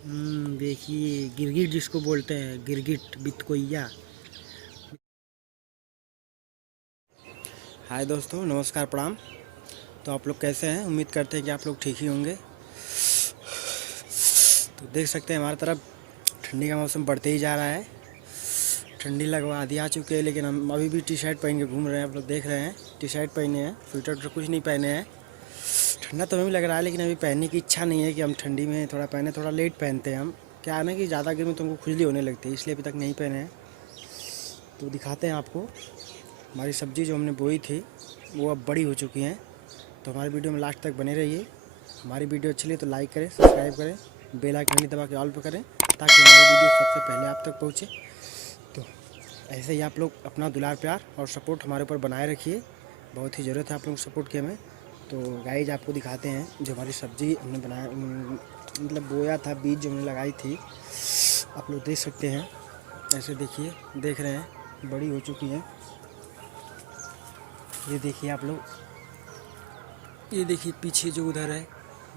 देखिए गिरगिट जिसको बोलते हैं, गिरगिट बितकोइया। हाय दोस्तों, नमस्कार, प्रणाम। तो आप लोग कैसे हैं? उम्मीद करते हैं कि आप लोग ठीक ही होंगे। तो देख सकते हैं हमारी तरफ ठंडी का मौसम बढ़ते ही जा रहा है। ठंडी लगभग आधी आ चुकी है, लेकिन हम अभी भी टी शर्ट पहन के घूम रहे हैं। आप लोग देख रहे हैं, टी शर्ट पहने हैं, स्वेटर कुछ नहीं पहने हैं। ठंडा तो हमें भी लग रहा है, लेकिन अभी पहनने की इच्छा नहीं है कि हम ठंडी में थोड़ा पहने। थोड़ा लेट पहनते हैं हम। क्या है ना कि ज़्यादा गर्मी तो हमको खुजली होने लगती है, इसलिए अभी तक नहीं पहने हैं। तो दिखाते हैं आपको। हमारी सब्ज़ी जो हमने बोई थी वो अब बड़ी हो चुकी हैं। तो हमारी वीडियो में लास्ट तक बने रहिए। हमारी वीडियो अच्छी लगे तो लाइक करें, सब्सक्राइब करें, बेल आइकन दबा के ऑल पर करें, ताकि हमारी वीडियो सबसे पहले आप तक पहुँचे। तो ऐसे ही आप लोग अपना दुलार प्यार और सपोर्ट हमारे ऊपर बनाए रखिए। बहुत ही ज़रूरत है आप लोगों को सपोर्ट की हमें। तो गाइज आपको दिखाते हैं जो हमारी सब्ज़ी हमने बनाया, मतलब बोया था, बीज जो हमने लगाई थी, आप लोग देख सकते हैं। ऐसे देखिए, देख रहे हैं बड़ी हो चुकी हैं। ये देखिए आप लोग, ये देखिए पीछे जो उधर है,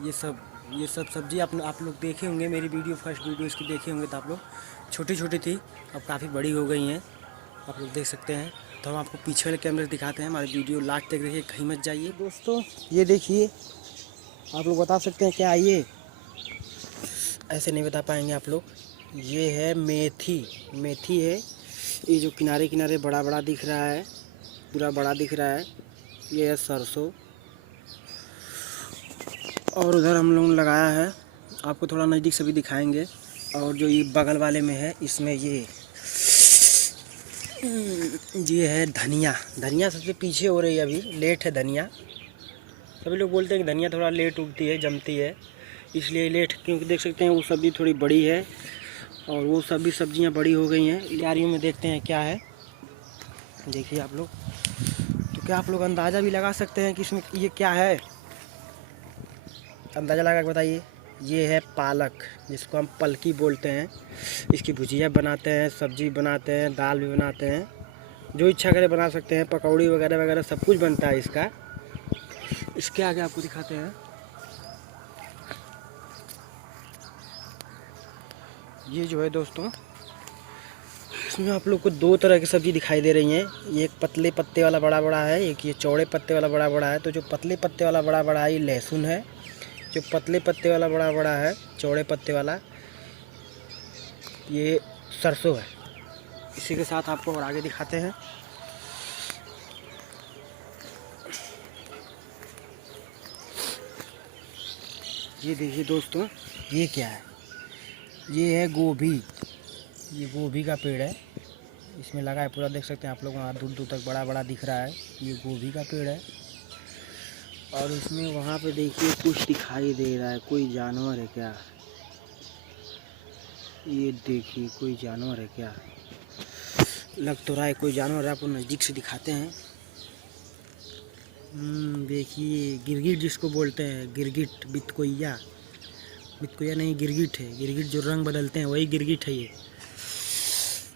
ये सब सब्ज़ी आप लोग देखे होंगे। मेरी वीडियो, फर्स्ट वीडियो इसकी देखे होंगे तो आप लोग छोटी छोटी थी, अब काफ़ी बड़ी हो गई हैं। आप लोग देख सकते हैं। तो हम आपको पीछे वाले कैमरे से दिखाते हैं। हमारी वीडियो लास्ट तक देखिए, कहीं मत जाइए दोस्तों। ये देखिए, आप लोग बता सकते हैं क्या ये? ऐसे नहीं बता पाएंगे आप लोग। ये है मेथी, मेथी है। ये जो किनारे किनारे बड़ा बड़ा दिख रहा है, पूरा बड़ा दिख रहा है, ये है सरसों। और उधर हम लोग लगाया है, आपको थोड़ा नज़दीक से भी दिखाएंगे। और जो ये बगल वाले में है, इसमें ये है धनिया। धनिया सबसे पीछे हो रही है, अभी लेट है धनिया। सभी लोग बोलते हैं कि धनिया थोड़ा लेट उगती है, जमती है, इसलिए लेट। क्योंकि देख सकते हैं वो सब्ज़ी थोड़ी बड़ी है और वो सभी सब्जियां बड़ी हो गई हैं। क्यारियों में देखते हैं क्या है, देखिए आप लोग। तो क्या आप लोग अंदाज़ा भी लगा सकते हैं कि इसमें ये क्या है? अंदाज़ा लगा के बताइए। ये है पालक, जिसको हम पलकी बोलते हैं। इसकी भुजिया बनाते हैं, सब्जी बनाते हैं, दाल भी बनाते हैं, जो इच्छा करे बना सकते हैं। पकौड़ी वगैरह वगैरह सब कुछ बनता है इसका। इसके आगे आपको दिखाते हैं। ये जो है दोस्तों, इसमें आप लोग को दो तरह की सब्ज़ी दिखाई दे रही हैं। ये एक पतले पत्ते वाला बड़ा बड़ा है, एक ये चौड़े पत्ते वाला बड़ा बड़ा है। तो जो पतले पत्ते वाला बड़ा बड़ा है, ये लहसुन है। जो पतले पत्ते वाला बड़ा बड़ा है, चौड़े पत्ते वाला, ये सरसों है। इसी के साथ आपको और आगे दिखाते हैं। ये देखिए दोस्तों, ये क्या है? ये है गोभी। ये गोभी का पेड़ है, इसमें लगा है पूरा। देख सकते हैं आप लोग, वहाँ दूर दूर तक बड़ा बड़ा दिख रहा है। ये गोभी का पेड़ है। और इसमें वहाँ पे देखिए कुछ दिखाई दे रहा है, कोई जानवर है क्या? ये देखिए, कोई जानवर है क्या? लग तो रहा है कोई जानवर है, आपको नज़दीक से दिखाते हैं। देखिए गिरगिट जिसको बोलते हैं, गिरगिट बितकोइया। बितकोइया नहीं, गिरगिट है। गिरगिट जो रंग बदलते हैं, वही गिरगिट है ये।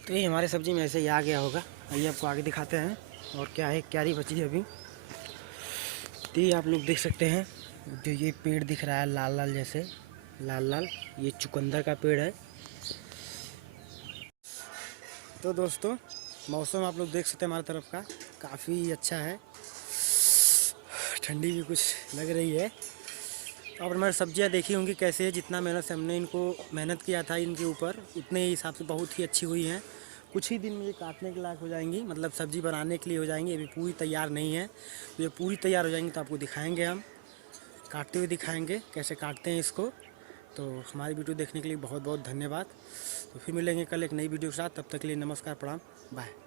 तो ये हमारे सब्जी में ऐसे ही आ गया होगा। आइए आपको आगे दिखाते हैं और क्या है, क्यारी बची है अभी। तो ये आप लोग देख सकते हैं, जो ये पेड़ दिख रहा है लाल लाल जैसे, लाल लाल, ये चुकंदर का पेड़ है। तो दोस्तों, मौसम आप लोग देख सकते हैं हमारी तरफ का काफ़ी अच्छा है। ठंडी भी कुछ लग रही है। और हमारी सब्जियां देखी होंगी कैसे है। जितना मेहनत से हमने इनको मेहनत किया था इनके ऊपर, उतने ही हिसाब से बहुत ही अच्छी हुई हैं। कुछ ही दिन में ये काटने के लायक हो जाएंगी, मतलब सब्ज़ी बनाने के लिए हो जाएंगी। अभी पूरी तैयार नहीं है। तो ये पूरी तैयार हो जाएंगी तो आपको दिखाएंगे, हम काटते हुए दिखाएंगे कैसे काटते हैं इसको। तो हमारी वीडियो देखने के लिए बहुत बहुत धन्यवाद। तो फिर मिलेंगे कल एक नई वीडियो के साथ। तब तक के लिए नमस्कार, प्रणाम, बाय।